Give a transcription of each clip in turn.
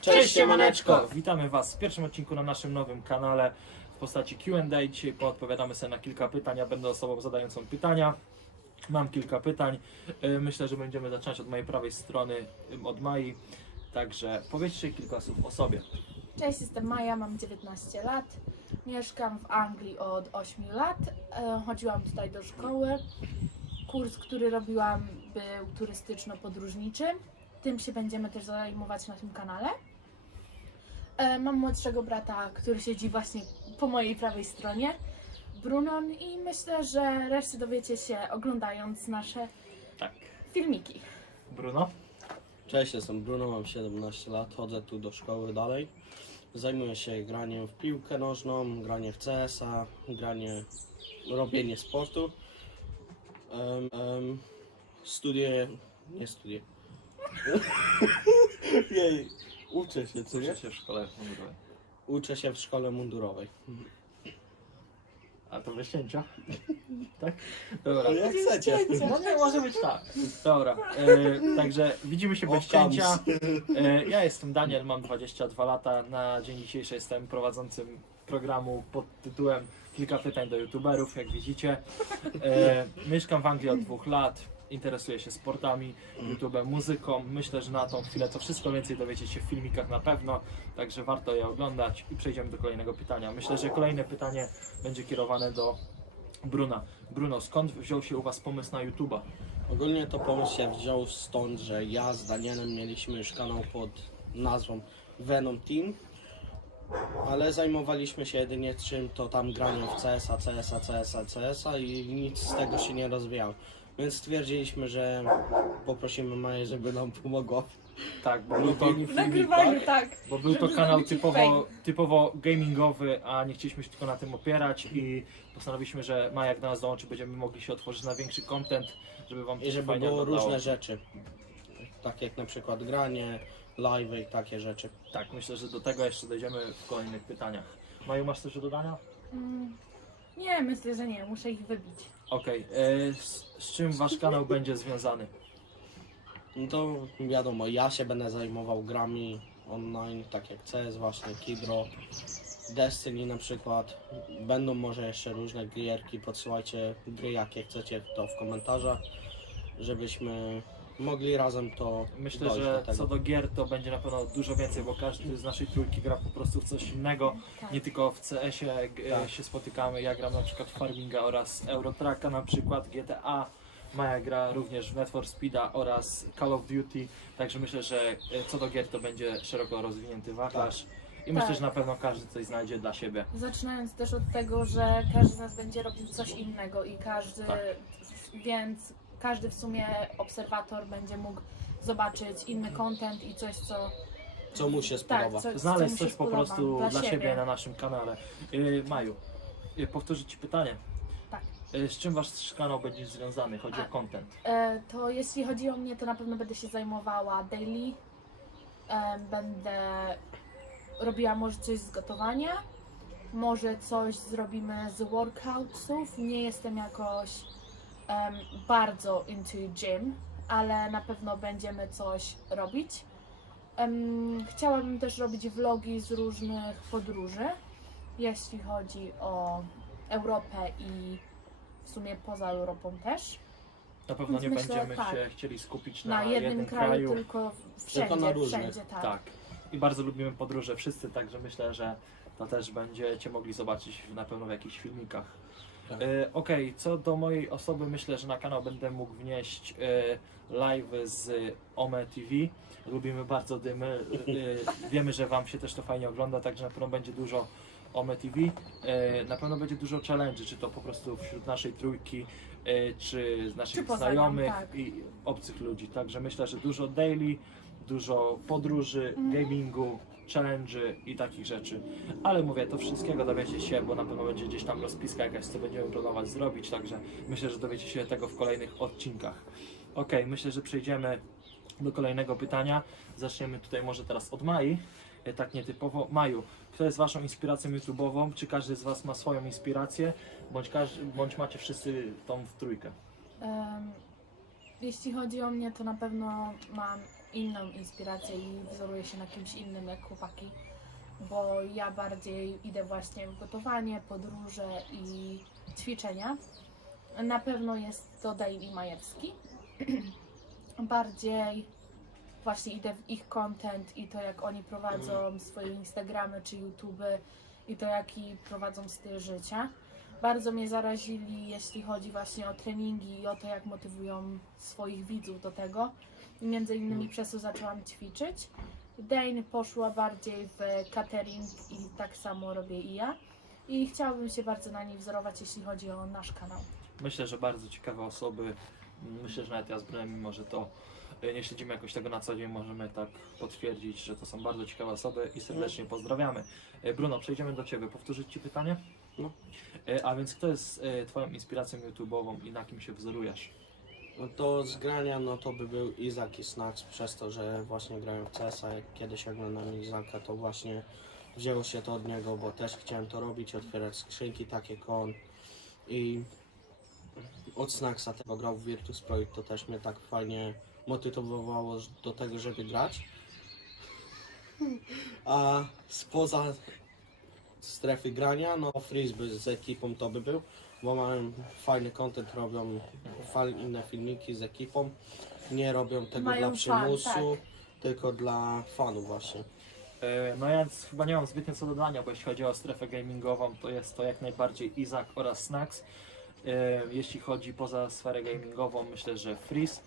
Cześć, siemaneczko! Witamy Was w pierwszym odcinku na naszym nowym kanale w postaci Q&A. Dzisiaj poodpowiadamy sobie na kilka pytań. Ja będę osobą zadającą pytania. Mam kilka pytań. Y, Myślę, że będziemy zaczynać od mojej prawej strony, od Mai. Także powiedzcie kilka słów o sobie. Cześć, jestem Maja, mam 19 lat. Mieszkam w Anglii od 8 lat. E, Chodziłam tutaj do szkoły. Kurs, który robiłam, był turystyczno-podróżniczy. Tym się będziemy też zajmować na tym kanale. E, Mam młodszego brata, który siedzi właśnie po mojej prawej stronie, Brunon, i myślę, że resztę dowiecie się oglądając nasze Tak. filmiki. Bruno? Cześć, jestem Bruno, mam 17 lat, chodzę tu do szkoły dalej. Zajmuję się graniem w piłkę nożną, granie w CS-a, granie, robienie sportu. Um, um, studiuję, nie studiuję. Jej, uczę się, co nie? Uczę się w szkole mundurowej. Uczę się w szkole mundurowej. A to wyścięcia? tak? Dobra. No jak chcecie. No nie, może być tak. Dobra, e, także widzimy się bez cięcia. E, ja jestem Daniel, mam 22 lata. Na dzień dzisiejszy jestem prowadzącym programu pod tytułem Kilka pytań do youtuberów, jak widzicie. E, mieszkam w Anglii od dwóch lat. Interesuję się sportami, YouTube'em, muzyką. Myślę, że na tą chwilę to wszystko więcej dowiecie się w filmikach na pewno, także warto je oglądać i przejdziemy do kolejnego pytania. Myślę, że kolejne pytanie będzie kierowane do Bruna. Bruno, skąd wziął się u Was pomysł na YouTube'a? Ogólnie to pomysł się wziął stąd, że ja z Danielem mieliśmy już kanał pod nazwą Venom Team, ale zajmowaliśmy się jedynie czym to tam graniem w CS-a, CS-a, CS-a, CS-a i nic z tego się nie rozwijało. Więc stwierdziliśmy, że poprosimy Maję, żeby nam pomogła. Tak, bo był to, Robieniu W nagrywaniu, filmik, tak. bo był to Żeby kanał zrobić typowo, fame. typowo gamingowy, a nie chcieliśmy się tylko na tym opierać i postanowiliśmy, że ma jak do nas dołączy, będziemy mogli się otworzyć na większy content, żeby Wam I to żeby fajnie było oglądało. różne rzeczy. Tak jak na przykład granie, live i takie rzeczy. Tak, myślę, że do tego jeszcze dojdziemy w kolejnych pytaniach. Maju, masz coś do dodania? Mm, Nie, myślę, że nie, muszę ich wybić. Okej, e, z, z czym Wasz kanał będzie związany? No to wiadomo, ja się będę zajmował grami online, tak jak CS właśnie, Kidro, Destiny na przykład. Będą może jeszcze różne gierki, podsyłajcie gry jakie chcecie to w komentarzach, żebyśmy mogli razem to Myślę, dojść do że tego. co do gier to będzie na pewno dużo więcej, bo każdy z naszej trójki gra po prostu w coś innego. Tak. Nie tylko w CS-ie g- Tak. się spotykamy, ja gram na przykład w Farminga oraz Eurotracka na przykład, GTA. Maja gra również w Need for Speeda oraz Call of Duty, także myślę, że e, co do gier to będzie szeroko rozwinięty wachlarz. I myślę, Tak. że na pewno każdy coś znajdzie dla siebie. Zaczynając też od tego, że każdy z nas będzie robił coś innego i każdy, Tak. więc każdy w sumie obserwator będzie mógł zobaczyć inny content i coś, co... Co mu się spodoba. Tak, co, Znaleźć co mu coś się po spodoba prostu dla, siebie. na naszym kanale. Yy, Maju, yy, powtórzyć Ci pytanie. Tak. Yy, z czym Wasz kanał będzie związany? Chodzi o content. E, To jeśli chodzi o mnie, to na pewno będę się zajmowała daily. E, Będę robiła może coś z gotowania. Może coś zrobimy z workoutsów. Nie jestem jakoś em, bardzo into gym, ale na pewno będziemy coś robić. Em, chciałabym też robić vlogi z różnych podróży, jeśli chodzi o Europę i w sumie poza Europą też. Na pewno Więc nie myślę, będziemy tak. się chcieli skupić na, na jednym kraju, tylko wszędzie, Tylko na różnych. wszędzie, tak. Tak. I bardzo lubimy podróże wszyscy, także myślę, że to też będziecie mogli zobaczyć na pewno w jakichś filmikach. Tak. E, Okej, co do mojej osoby, myślę, że na kanał będę mógł wnieść e, live z OME TV. Lubimy bardzo dymy. E, wiemy, że Wam się też to fajnie ogląda, także na pewno będzie dużo OME TV. E, na pewno będzie dużo challenge, czy to po prostu wśród naszej trójki, e, czy z naszych Czy poza nią, znajomych tak. i obcych ludzi. Także myślę, że dużo daily, dużo podróży, Mhm. gamingu, challenge'y i takich rzeczy. Ale mówię, to wszystkiego dowiecie się, bo na pewno będzie gdzieś tam rozpiska jakaś, co będziemy planować zrobić, także myślę, że dowiecie się tego w kolejnych odcinkach. Ok, myślę, że przejdziemy do kolejnego pytania. Zaczniemy tutaj może teraz od Mai, e, tak nietypowo. Maju, kto jest Waszą inspiracją YouTube'ową? Czy każdy z Was ma swoją inspirację? Bądź, każdy, bądź macie wszyscy tą w trójkę? Em, jeśli chodzi o mnie, to na pewno mam inną inspirację i wzoruję się na kimś innym jak chłopaki, bo ja bardziej idę właśnie w gotowanie, podróże i ćwiczenia. Na pewno jest to Daily Majewski. bardziej właśnie idę w ich content i to jak oni prowadzą swoje Instagramy czy YouTube i to jaki prowadzą styl życia. Bardzo mnie zarazili, jeśli chodzi właśnie o treningi i o to, jak motywują swoich widzów do tego. I między innymi przez to zaczęłam ćwiczyć. Dane poszła bardziej w catering i tak samo robię i ja. I chciałabym się bardzo na niej wzorować, jeśli chodzi o nasz kanał. Myślę, że bardzo ciekawe osoby. Myślę, że nawet ja z Brunem, mimo że to y, nie śledzimy jakoś tego na co dzień, możemy tak potwierdzić, że to są bardzo ciekawe osoby i serdecznie pozdrawiamy. Y, Bruno, przejdziemy do Ciebie. Powtórzyć Ci pytanie? No. Y, A więc kto jest y, Twoją inspiracją YouTube'ową i na kim się wzorujesz? No to z grania, no to by był Izak i Snacks, przez to, że właśnie grają w CS-a. Jak kiedyś oglądam Izaka, to właśnie wzięło się to od niego, bo też chciałem to robić, otwierać skrzynki takie jak on. I od Snacksa tego grał w Virtus Pro i to też mnie tak fajnie motywowało do tego, żeby grać. A spoza strefy grania, no Frisbee z ekipą to by był, bo mają fajny content, robią fajne filmiki z ekipą. Nie robią tego Mają dla fan, przymusu, tak. tylko dla fanów właśnie. E, No ja chyba nie mam zbytnio co dodania, bo jeśli chodzi o strefę gamingową, to jest to jak najbardziej Izak oraz Snacks. E, Jeśli chodzi poza sferę gamingową, myślę, że Freeze.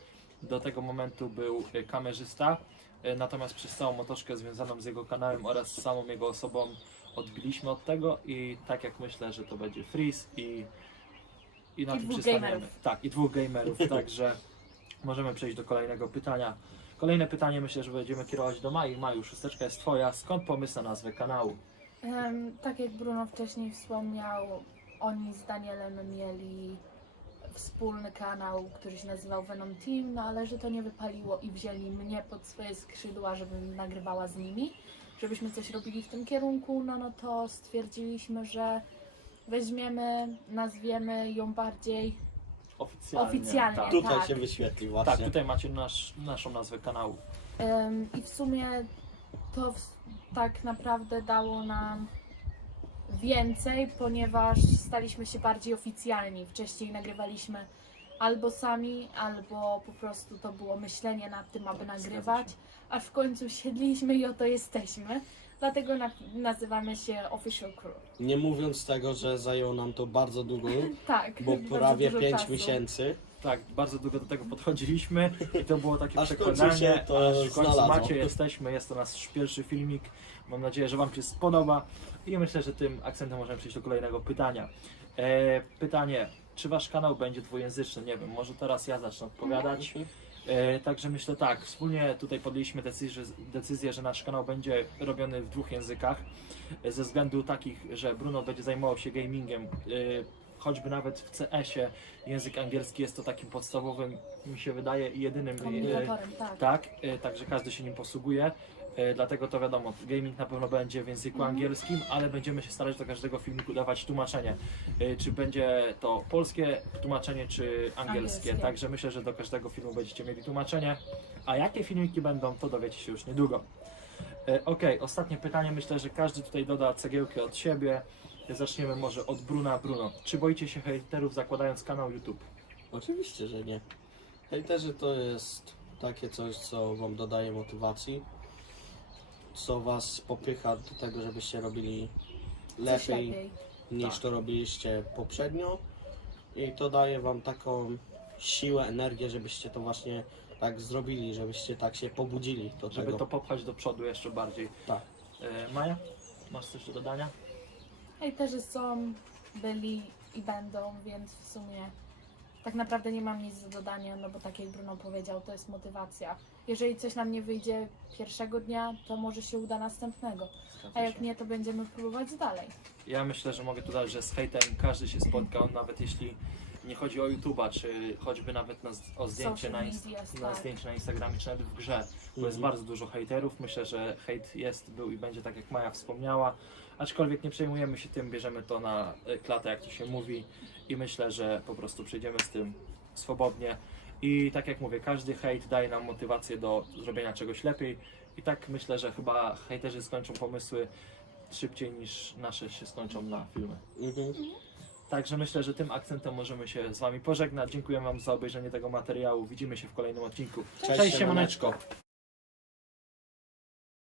Do tego momentu był e, kamerzysta, e, natomiast przez całą otoczkę związaną z jego kanałem oraz z samą jego osobą odbiliśmy od tego i tak jak myślę, że to będzie Freeze i, i na I tym dwóch przystaniemy. gamerów. Tak, i dwóch gamerów, także możemy przejść do kolejnego pytania. Kolejne pytanie myślę, że będziemy kierować do Mai. Maju, szósteczka jest Twoja. Skąd pomysł na nazwę kanału? Em, tak jak Bruno wcześniej wspomniał, oni z Danielem mieli wspólny kanał, który się nazywał Venom Team, no ale że to nie wypaliło i wzięli mnie pod swoje skrzydła, żebym nagrywała z nimi, żebyśmy coś robili w tym kierunku, no, no to stwierdziliśmy, że weźmiemy, nazwiemy ją bardziej Oficjalnie. Oficjalnie. Tak, Tutaj tak. się wyświetli tak właśnie. tutaj macie nasz, naszą nazwę kanału. I w sumie to w, tak naprawdę dało nam więcej, ponieważ staliśmy się bardziej oficjalni. Wcześniej nagrywaliśmy albo sami, albo po prostu to było myślenie nad tym, aby nagrywać, aż w końcu siedliśmy i oto jesteśmy. Dlatego na, nazywamy się Official Crew. Nie mówiąc tego, że zajęło nam to bardzo długo, Tak, bo bardzo prawie dużo 5 czasu. miesięcy. Tak, bardzo długo do tego podchodziliśmy i to było takie Aż w końcu przekonanie, się to aż w końcu znalazło. macie, jesteśmy, jest to nasz pierwszy filmik. Mam nadzieję, że Wam się spodoba i myślę, że tym akcentem możemy przejść do kolejnego pytania. E, pytanie, czy Wasz kanał będzie dwujęzyczny? Nie wiem, może teraz ja zacznę odpowiadać. E, także myślę tak, wspólnie tutaj podjęliśmy decyzję, decyzję, że nasz kanał będzie robiony w dwóch językach. E, ze względu takich, że Bruno będzie zajmował się gamingiem, e, choćby nawet w CS-ie język angielski jest to takim podstawowym, mi się wydaje, i jedynym. e, Komunikatorem, tak. tak, e, także każdy się nim posługuje. E, Dlatego to wiadomo, gaming na pewno będzie w języku Mhm. angielskim, ale będziemy się starać do każdego filmiku dawać tłumaczenie. E, Czy będzie to polskie tłumaczenie, czy angielskie. Angielskie. Także myślę, że do każdego filmu będziecie mieli tłumaczenie. A jakie filmiki będą, to dowiecie się już niedługo. E, Okej, ostatnie pytanie. Myślę, że każdy tutaj doda cegiełki od siebie. Zaczniemy może od Bruna. Bruno, czy boicie się hejterów zakładając kanał YouTube? Oczywiście, że nie. Hejterzy to jest takie coś, co wam dodaje motywacji, co was popycha do tego, żebyście robili lepiej lepiej. niż Tak. to robiliście poprzednio i to daje wam taką siłę, energię, żebyście to właśnie tak zrobili, żebyście tak się pobudzili do Żeby tego. to popchać do przodu jeszcze bardziej. Tak. E, Maja, masz coś do dodania? Hejterzy są, byli i będą, więc w sumie tak naprawdę nie mam nic do dodania, no bo tak jak Bruno powiedział, to jest motywacja. Jeżeli coś nam nie wyjdzie pierwszego dnia, to może się uda następnego, a jak nie, to będziemy próbować dalej. Ja myślę, że mogę tu dodać, że z hejtem każdy się spotkał, nawet jeśli nie chodzi o YouTube'a, czy choćby nawet na, o zdjęcie na, ins- medias, na tak. zdjęcie na Instagramie, czy nawet w grze, bo jest Mhm. bardzo dużo hejterów. Myślę, że hejt jest, był i będzie tak jak Maja wspomniała. Aczkolwiek nie przejmujemy się tym, bierzemy to na e, klatę, jak to się mówi i myślę, że po prostu przejdziemy z tym swobodnie. I tak jak mówię, każdy hejt daje nam motywację do zrobienia czegoś lepiej. I tak myślę, że chyba hejterzy skończą pomysły szybciej niż nasze się skończą na filmy. Mhm. Także myślę, że tym akcentem możemy się z Wami pożegnać. Dziękuję Wam za obejrzenie tego materiału. Widzimy się w kolejnym odcinku. Cześć, Cześć siemaneczko. siemaneczko.